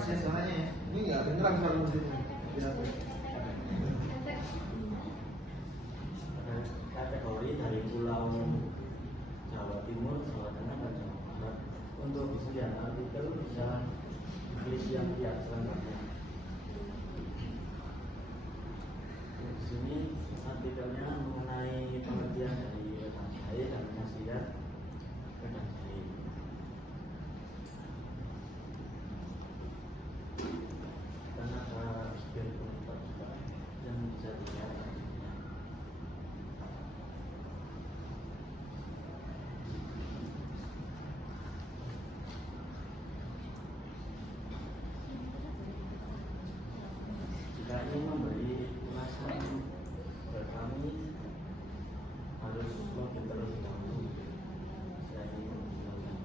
sih suaranya ya. Ini nggak kedengeran suara musiknya. Kategori dari Pulau Jawa Timur, Jawa Tengah, dan Jawa Barat. Untuk isian artikel bisa ditulis yang tiap selanjutnya. Di sini artikelnya mengenai pengertian dari rekan jahit dan khasiat rekan jahit. Karena ada sekian pendapat juga yang bisa dilihat. Jika ingin memberi ulasan ke kami harus login terlebih dahulu. Saya ingin menjelaskan.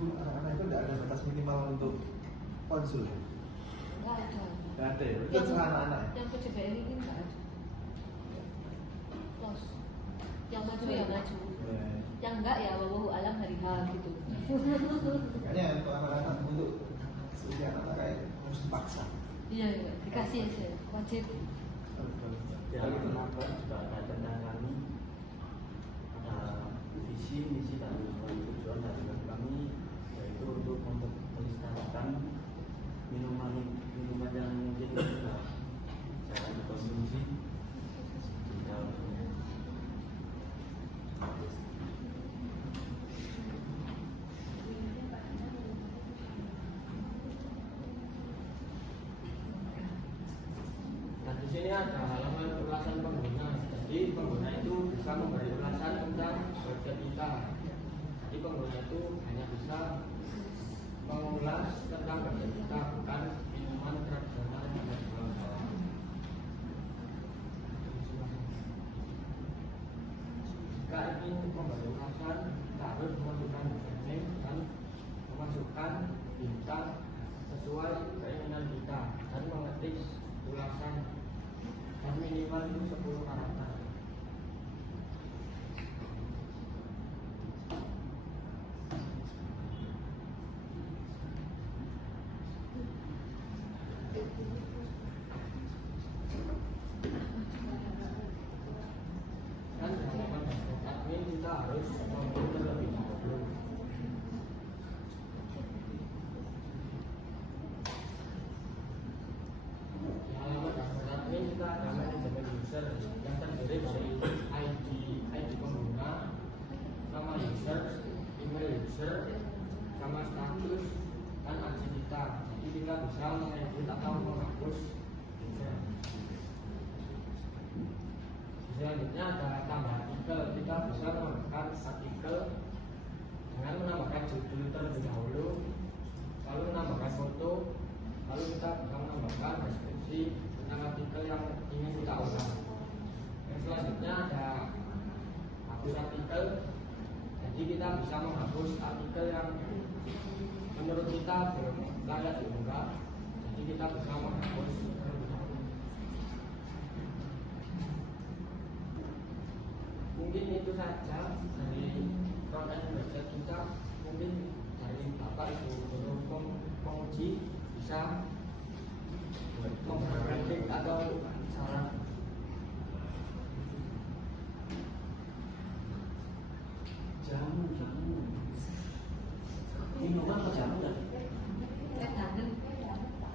Anak-anak itu tidak ada batas minimal untuk konsul. Nggak ada. Nggak ada ya. Itu terserah anak-anak. Yang PJBR ini nggak ada. Los. Yang maju ya maju. Yang enggak ya wallahu alam hari H gitu. Makanya untuk anak-anak untuk usia anak kayak harus dipaksa. Iya, iya, dikasih aja, wajib. Ya, kenapa juga ada tentang kami, ada visi misi dan tujuan dari kami, yaitu untuk melestarikan minuman yang mungkin tidak jarang dikonsumsi di dalam dunia. Nah, di sini ada halaman ulasan pengguna. Jadi pengguna itu bisa memberi ulasan tentang website kita. Jadi pengguna itu hanya bisa mengulas tentang website kita, bukan minuman tradisional yang ada di bawah. Jika ingin memberi ulasan, kita harus memasukkan username dan memasukkan bintang sesuai keinginan kita dan mengetik ulasan dan minimal itu 10 karakter. Dan di halaman dashboard admin kita harus membuat terlebih dahulu. Di halaman dashboard admin kita ada manajemen user yang terdiri dari ID pengguna, nama user, email user, nama status, dan aksi kita. Jadi kita bisa mengedit atau menghapus user. Selanjutnya ada tambah artikel. Kita bisa menambahkan artikel dengan menambahkan judul terlebih dahulu, lalu menambahkan foto, lalu kita bisa menambahkan deskripsi tentang artikel yang ingin kita ulas. Yang selanjutnya ada hapus artikel. Jadi kita bisa menghapus artikel yang menurut kita belum layak diunggah. Jadi kita bisa menghapus terlebih dahulu. Mungkin itu saja dari front end website kita. Mungkin dari Bapak Ibu guru penguji bisa memberikan tip atau saran. Jamu. Minuman atau jamu kan? Tangan.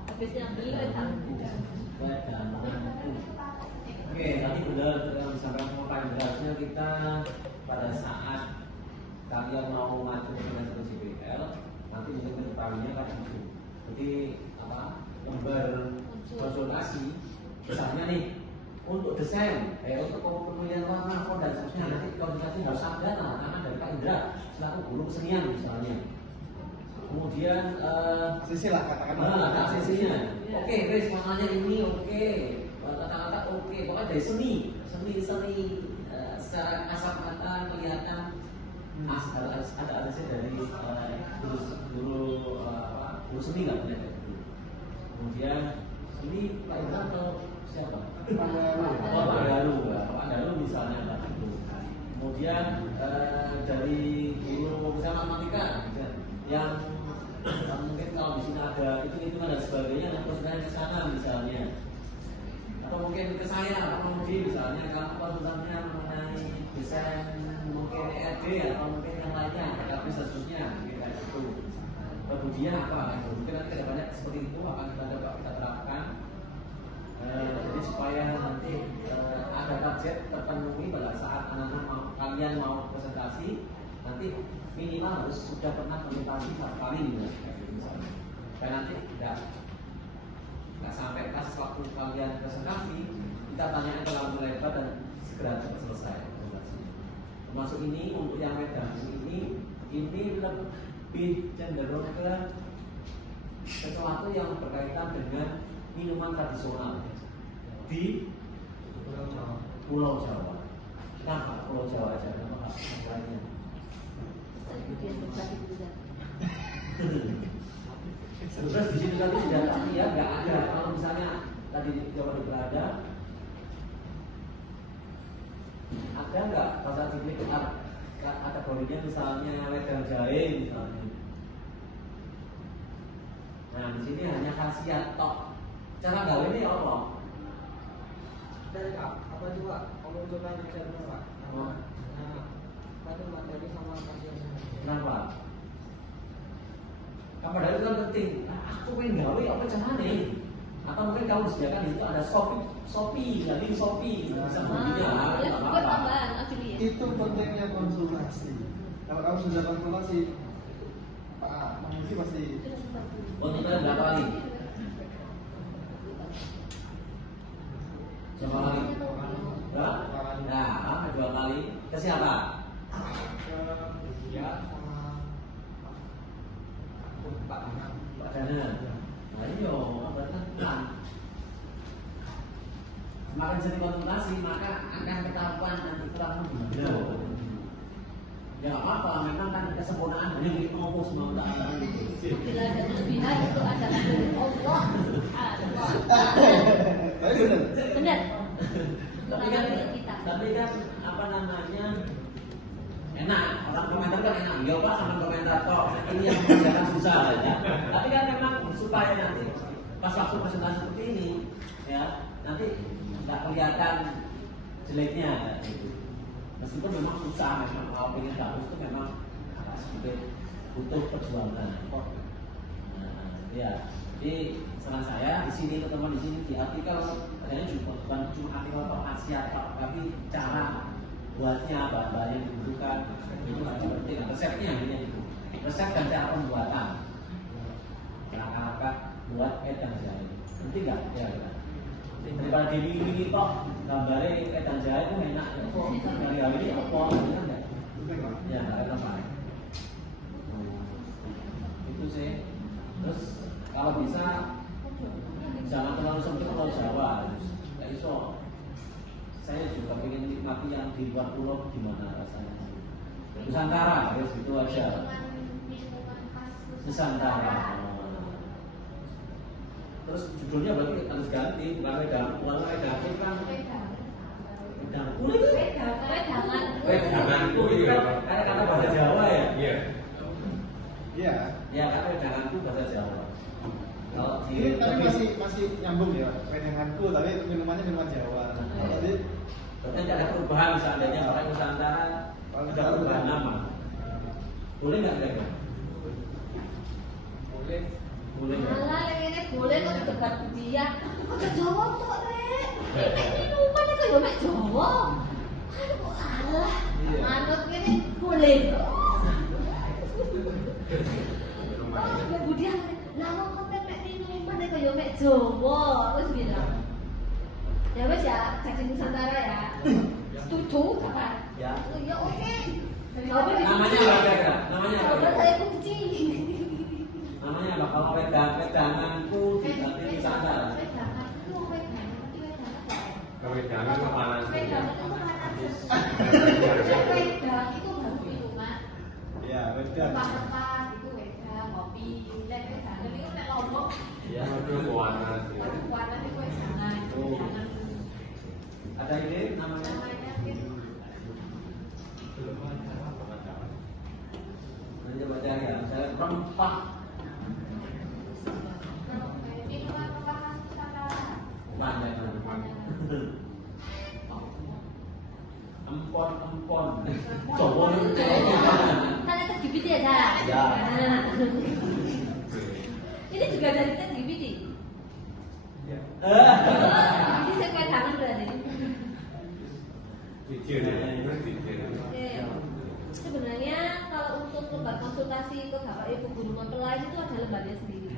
Habisnya ambil tangan. Oke, tadi benar yang disampaikan sama Pak Indra. Harusnya kita pada saat kalian mau maju dengan JBL, nanti mungkin ketahuinya kan itu. Jadi apa? Lembar konsultasi, misalnya nih untuk desain, untuk pemilihan warna, font dan seterusnya nanti konsultasi harus ada lah, karena dari Pak Indra selaku guru kesenian misalnya. Kemudian Sisi lah katakan. sisinya. Oke, Chris warnanya ini oke. Kata-kata oke, pokoknya dari seni secara kasat mata kelihatan ada dari guru seni nggak punya gitu. Kemudian ini Pak Indra atau siapa? Pak Dalu misalnya gitu. Kemudian dari guru matematika sebagainya, dan konsultasi ke sana misalnya, atau mungkin ke saya, Pak Mudi misalnya, kalau konsultasinya mengenai desain mungkin ERG atau mungkin yang lainnya, tapi statusnya kayak itu. Kemudian apa? Mungkin nanti kedepannya seperti itu akan kita terapkan. Jadi supaya nanti ada target terpenuhi pada saat anak-anak kalian mau presentasi, nanti minimal harus sudah pernah presentasi satu kali misalnya. Supaya nanti tidak sampai pas waktu kalian presentasi kita tanyakan ke lampu lebar dan segera cepat selesai presentasinya. Termasuk ini untuk yang Medan ini lebih cenderung ke sesuatu yang berkaitan dengan minuman tradisional di Pulau Jawa. Kenapa Pulau Jawa aja? Kenapa lainnya? Terus di sini tadi sudah tadi ya nggak ada. Kalau misalnya tadi di Jawa berada, ada nggak pasal sini kategorinya misalnya wedang jahe misalnya. Nah di sini hanya khasiat tok. Cara gawe ini apa? Dari apa juga pembentukan desainnya Pak? Nah, apa itu materi sama pasiennya? Kenapa? Kamu dari itu kan penting. Nah, aku pengen gawe apa caranya? Atau mungkin kamu disediakan itu ada Shopee, bisa belinya. Ya, buat tambahan affiliate. Itu pentingnya konsultasi. Kalau kamu sudah konsultasi, Pak Mahmudi pasti. Konsultasi berapa kali? Berapa kali? Nah, 2 kali. Ke siapa? Ke dia sama Pak Dana. Pak Dana. Nah, iya, berarti kan. Semakin sering konsultasi, maka akan ketahuan nanti kurang gimana. Ya nggak apa-apa, memang kan kesempurnaan hanya milik Allah Subhanahu wa taala gitu. Bila ada kelebihan itu ada dari Allah. Tapi benar. Benar. Tapi kan apa namanya enak, orang komentar kan enak, ya Pak sama komentar kok ini yang mengerjakan susah ya. Tapi kan memang supaya nanti pas waktu presentasi seperti ini ya nanti nggak kelihatan jeleknya gitu. Meskipun memang susah, memang kalau pengen bagus itu memang sedikit butuh perjuangan. Nah, ya, jadi saran saya di sini teman-teman di sini di artikel adanya juga bukan cuma artikel atau khasiat, tapi cara buatnya, bahan-bahan yang dibutuhkan itu sangat penting. Resepnya hanya itu, resep dan cara pembuatan. Langkah-langkah buat wedang jahe, penting nggak? Ya, daripada di kok gambarnya wedang jahe itu enak ya kok dari hari ini apa enggak? Ya nggak ada apa. Itu sih. Terus kalau bisa jangan terlalu sempit Pulau Jawa. Nggak iso. Saya juga pengen nikmati yang di luar pulau gimana rasanya. Nusantara, ya gitu aja. Nusantara. Terus judulnya berarti harus ganti, bukan wedang itu kan wedang kulit itu. Wedanganku itu kan kayak kata bahasa Jawa ya. Iya. Ya kata wedanganku bahasa Jawa. Kalau Ini tapi masih nyambung ya, wedanganku tapi minumannya minuman Jawa. Jadi berarti tidak ada perubahan seandainya orang Nusantara ada perubahan nama. Boleh nggak kira-kira? Boleh. Boleh nggak? Malah ini boleh kok dekat dia. Kok Jawa kok rek? Minumannya kayak mek Jawa. Aduh alah. Manut ini boleh. Ya budian, nama kok mek minuman kayak mek Jawa. Wes bilang. Ya wes ya, cacing Nusantara ya. Setuju kan? Ya. Ya oke. Namanya apa kira-kira? Namanya apa? Jawaban saya kunci. Namanya apa? Kalau wedanganku diganti Nusantara. Kewedangan kemana sih? Wedang itu baru minuman. ya wedang. Tempat-tempat itu wedang, kopi, dan wedang. Jadi itu nek lombok, Ya. Itu warna sih. warna itu wedangan. Oh. Ada ide namanya? Namanya itu Nanti baca ya. Saya rempah. Ya. Nah. Ini juga dari ChatGPT. Iya. Ini saya pegangan berarti. Jujur ya, jujur. Oke. Sebenarnya kalau untuk lembar konsultasi ke Bapak Ibu guru mempelai itu ada lembarnya sendiri.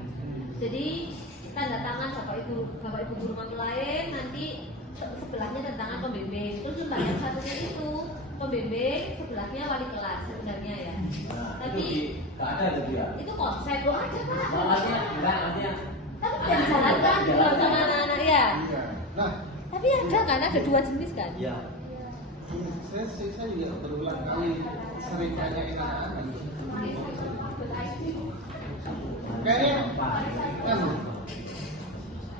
Jadi tanda tangan Bapak Ibu guru mempelai, nanti sebelahnya tanda tangan pembimbing. Terus lembar yang satunya itu pembimbing, sebelahnya wali kelas sebenarnya ya. Nah, Tapi nggak ada gitu ya. itu konsep loh ada Pak. Oh, artinya enggak, artinya Tapi tidak disarankan kalau sama anak-anak ya. Iya. Nah, Tapi ada kan, ada dua jenis kan? Ya. saya juga berulang kali sering tanyain anak-anak. Kayaknya kan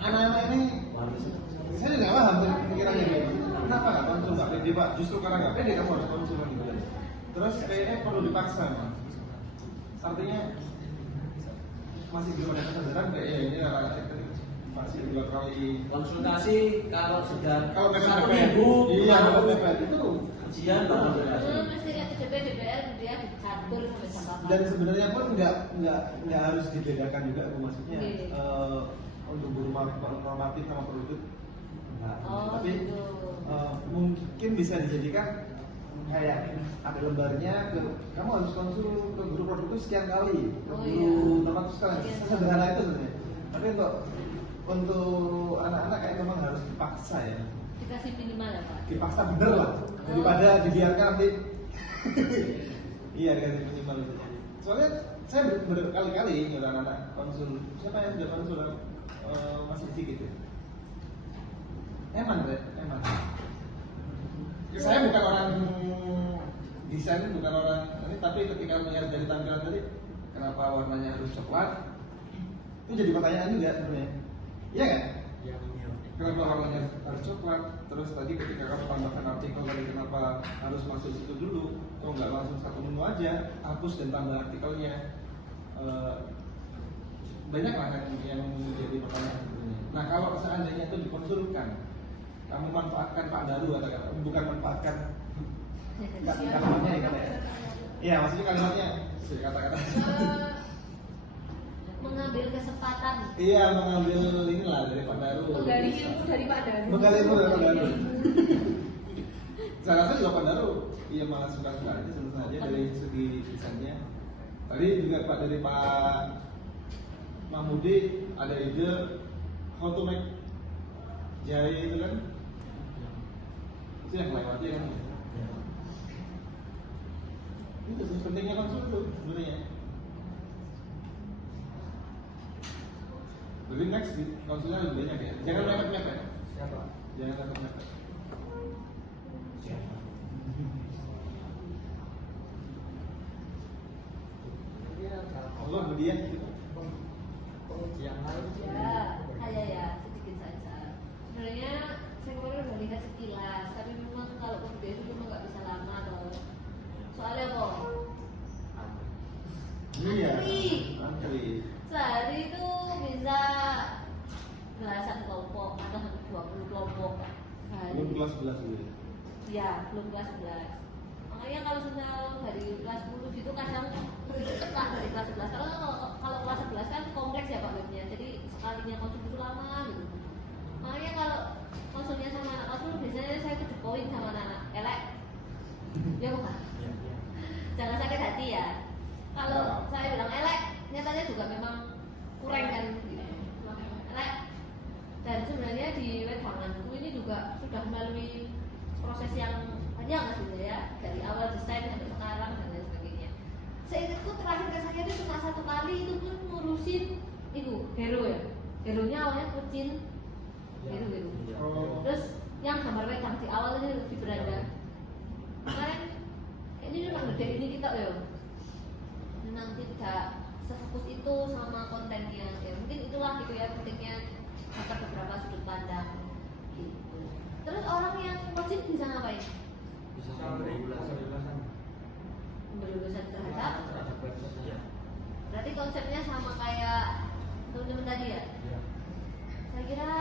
anak-anak ini saya nggak paham pikirannya gitu. Kenapa nggak konsul nggak pede Pak? Justru karena nggak pede kamu harus konsul gitu. Terus kayaknya perlu dipaksa Pak. Artinya masih belum ada kesadaran kayak ya ini anak-anak masih 2 kali konsultasi kalau sudah kalau satu PPP minggu iya kalau baru PPP itu ujian baru konsultasi. Mesti lihat DPR dia dicatur sampai jam berapa. dan sebenarnya pun nggak harus dibedakan juga Bu, maksudnya Iya. untuk guru normatif sama produktif enggak. Oh, Tapi gitu. mungkin bisa dijadikan kayak ada lembarnya kamu harus konsul ke guru produktif sekian kali ke Oh, guru iya. normatif sekalian Iya. sederhana itu sebenarnya. Tapi untuk anak-anak kayak memang harus dipaksa ya, Dikasih minimal ya Pak. dipaksa bener lah daripada dibiarkan nanti. Iya dikasih minimal itu. Soalnya saya berkali-kali nyuruh anak-anak konsul. Siapa yang sudah konsul masih sedikit ya? Eman. Ya, saya bukan orang desain, bukan orang ini, tapi ketika melihat dari tampilan tadi, kenapa warnanya harus coklat? Itu jadi pertanyaan juga sebenarnya. Iya kan? Iya. Kenapa warnanya harus coklat? Terus tadi ketika kamu tambahkan artikel tadi kenapa harus masuk situ dulu? Kok nggak langsung satu menu aja, hapus dan tambah artikelnya? Banyak lah yang menjadi pertanyaan sebenarnya. Nah kalau seandainya itu dikonsulkan, kamu manfaatkan Pak Daru atau bukan manfaatkan kalimatnya ya kan ya? Iya maksudnya kalimatnya kata-kata. Mengambil kesempatan. Iya mengambil inilah dari Pak Daru. Menggali ilmu dari Pak Daru. Menggali ilmu dari Pak Daru. Saya rasa juga Pak Daru iya malah suka-suka aja tentu saja dari segi desainnya. Tadi juga Pak dari Pak Mahmudi ada ide how to make jahe itu kan? Itu yang lewatnya kan? Itu pentingnya konsul itu sebenarnya. Lebih next konsulnya lebih banyak ya. Jangan mepet-mepet. Siapa? Jangan mepet-mepet. Allah berdiam gitu. Pengujian lain sih. Ya, sedikit saja. Sebenarnya saya kemarin udah lihat sekilas, tapi memang kalau kemudian itu memang nggak bisa lama loh. Soalnya kok Iya. Antri. Antri. sehari itu bisa belasan kelompok atau 20 kelompok sehari. Belum kelas 11 dulu. Ya, belum kelas 11. Makanya kalau misal dari kelas 10 gitu kadang deket lah dari kelas 11. Kalau kelas 11 kan kompleks ya Pak webnya. Jadi sekalinya konsul itu lama gitu. Makanya kalau konsulnya sama anak konsul biasanya saya to the point sama anak elek. Ya bukan? Jangan sakit hati ya. Kalau saya bilang elek, nyatanya juga memang kurang kan gitu. Elek. Dan sebenarnya di web banganku ini juga sudah melalui proses yang panjang kan gitu ya, dari awal desain sampai sekarang dan lain sebagainya. Seingatku terakhir ke saya itu cuma 1 kali, itu pun ngurusin itu hero ya. Hero-nya awalnya kucing, hero. Oh. Terus yang gambar wedang di awal ini lebih beranda. Kemarin ini memang gede ini kita ya. Memang tidak sefokus itu sama kontennya. Ya mungkin itulah gitu ya pentingnya dapat beberapa sudut pandang gitu. Terus orang yang wajib bisa ngapain? Bisa sampai ulasan. Memberi ulasan terhadap. Terhadap website. Ya. Berarti konsepnya sama kayak teman-teman tadi ya. Iya. Saya kira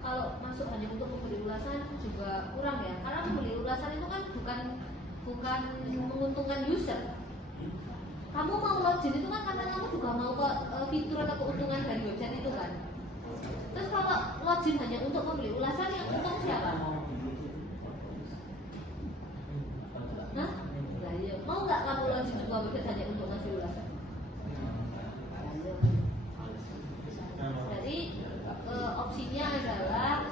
kalau masuk hanya untuk memberi ulasan juga kurang ya. Karena memberi ulasan itu kan bukan menguntungkan user. kamu mau login itu kan karena kamu juga mau ke fitur atau keuntungan dari website itu kan. Terus kalau login hanya untuk membeli ulasan, yang untung siapa? Nah, lah iya. Mau nggak kamu login sebuah website hanya untuk ngasih ulasan? Jadi opsinya adalah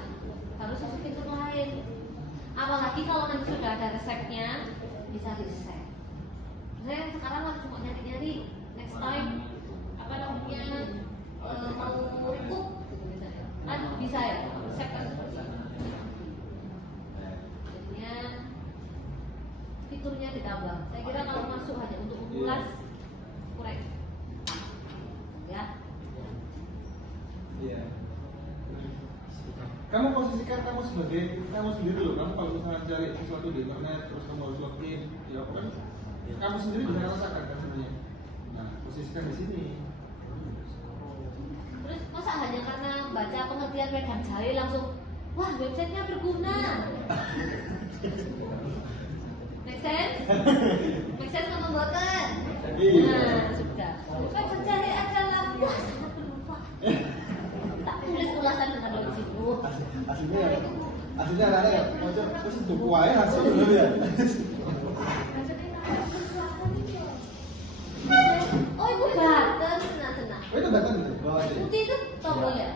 harus ada fitur lain. Apalagi kalau nanti sudah ada resepnya, bisa di-reset. Saya sekarang lagi cuma nyari-nyari, next time apa namanya mau recook gitu misalnya, kan bisa ya, reset kan seperti itu. Jadinya fiturnya ditambah. Saya kira kalau masuk hanya untuk mengulas, kurang. Ya. Iya. Kamu posisikan kamu sebagai kamu sendiri loh. Kamu kalau misalnya cari sesuatu di internet terus kamu harus login, ya kan? Kamu sendiri bisa rasakan kan sebenarnya. Nah, posisikan di sini. Terus masa hanya karena baca pengertian Wedang Jari langsung, wah websitenya berguna. Make sense? Make sense kamu buatkan? Nah, sudah. Wedang Jari adalah wah sangat bermanfaat. Tak tulis ulasan dengan logik. Aslinya ada ya. Macam terus itu kuai hasil dulu ya. Oh itu button, tenang. Oh itu button itu. Bawah sini. Putih itu tombol ya.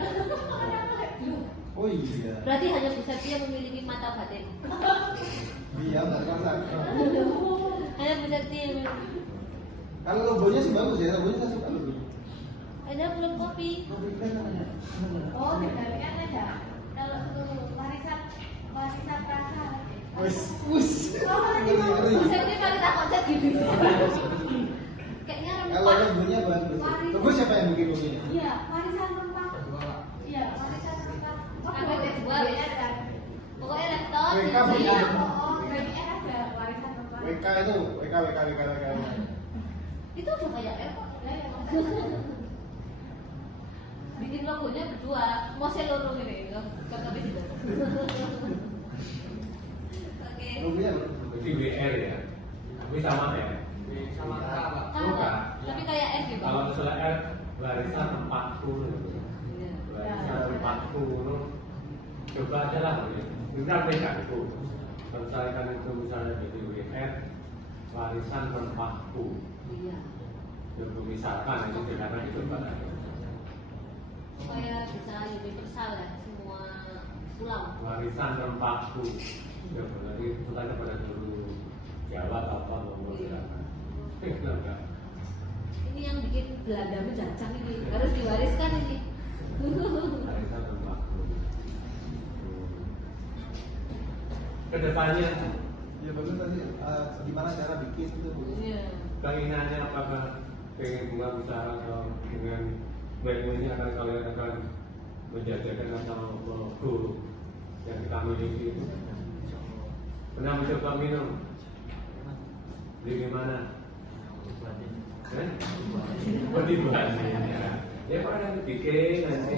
Oh iya. Berarti hanya bisa dia memiliki mata batin. Iya, enggak kasar. Hanya bisa dia. Kalau logonya sih bagus ya, logonya saya suka logonya. Ada belum kopi. Oh, berarti kan ada. Kalau untuk warisan rasa. Wis. Konsepnya paling tak konsep gitu. Kayaknya Kalau rempah. logonya bagus. Logo siapa yang bikin logonya? Iya, warisan rempah. Iya, warisan rempah. Ada dua beda kan. Pokoknya laptop. WK PC. punya. Oh, berarti ada warisan rempah. WK itu, WK. Itu udah kayak R kok. Bikin logonya berdua, mau seloro ini, tapi tidak. Oke. Logonya bagus. Berarti WR ya. Tapi sama ya. Sama Pak. Bukan. Tapi kayak R gitu. Kalau misalnya R barisan 40. Iya. Barisan 40. Coba aja lah. Ini kan beda itu. Misalkan itu misalnya jadi WR warisan 40. Iya. Untuk misalkan itu karena itu pada Supaya bisa universal ya semua pulau. warisan rempahku. Ya berarti tanya pada seluruh Jawa atau apa mau silakan. Enggak. Ini yang bikin Belanda menjajah ini harus diwariskan ini. Warisan rempahku. Kedepannya Ya bagus tadi gimana cara bikin itu. Iya. keinginannya apakah pengen buka usaha atau dengan web ini akan kalian akan menjajakan atau logo yang kita miliki itu pernah mencoba minum di mana? Di Bandung ya. Ya pernah bikin nanti.